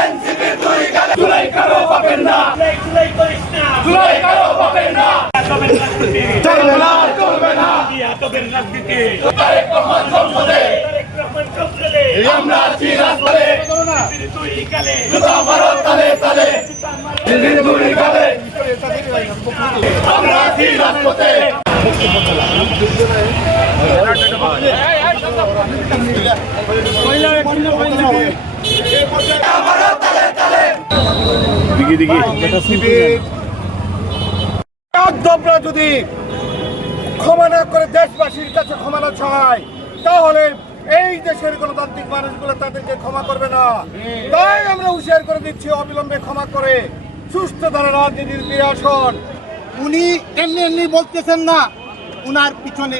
এনসিপির দুই গালে জুলাই কারো পাবেন না, জুলাই করিস না, জুলাই কারো পাবেন না, চলবে না, চলবে না, তবে রাজনীতি তারেক রহমান সংসদে, আমরা আছি রাজপথে, দুই গালে জুতা মারো তালে তালে, দুই গালে আমরা আছি রাজপথে। যদি ক্ষমা না করে দেশবাসীর কাছে ক্ষমা না চায়, তাহলে এই দেশের গণতান্ত্রিক মানুষগুলো তাদেরকে ক্ষমা করবে না। তাই আমরা হুঁশিয়ার করে দিচ্ছি, অবিলম্বে ক্ষমা করে সুস্থ ধারা রাজনীতির ফিরে আসুন। উনি এমনি এমনি বলতেছেন না, উনার পিছনে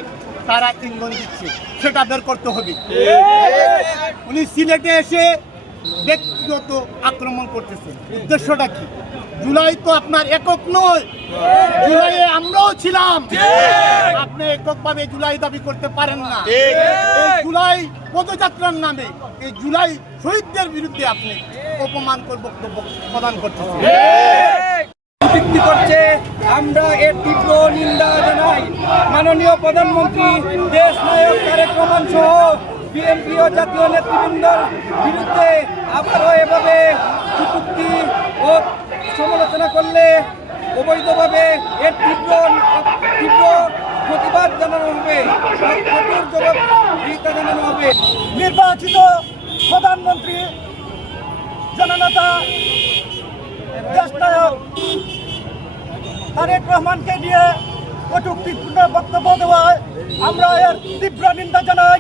তারা ইন্ধন দিচ্ছে, সেটা বের করতে হবে। উনি সিলেটে এসে ব্যক্তিগত আক্রমণ করতেছেন, উদ্দেশ্যটা কি? জুলাই তো আপনার একক নয়, জুলাইয়ে আমরাও ছিলাম। আপনি এককভাবে জুলাই দাবি করতে পারেন না। এই জুলাই পদযাত্রার নামে এই জুলাই শহীদদের বিরুদ্ধে আপনি অপমানকর বক্তব্য প্রদান করতেছেন, ভিত্তি করছে। আমরা এর তীব্র নিন্দা জানাই। মাননীয় প্রধানমন্ত্রী দেশ নায়ক তারেক রহমান সহ বিএনপি ও জাতীয় নেতৃবৃন্দর বিরুদ্ধে আবারও এভাবে কটূক্তি ও সমালোচনা করলে অবৈধভাবে এর তীব্র প্রতিবাদ জানানো হবে, কঠোর জবাবদিহিতা জানানো হবে। নির্বাচিত প্রধানমন্ত্রী জননেতা দেশ নায়ক তারেক রহমানকে নিয়ে কটূক্তিপূর্ণ বক্তব্য দেওয়ায় আমরা এর তীব্র নিন্দা জানাই।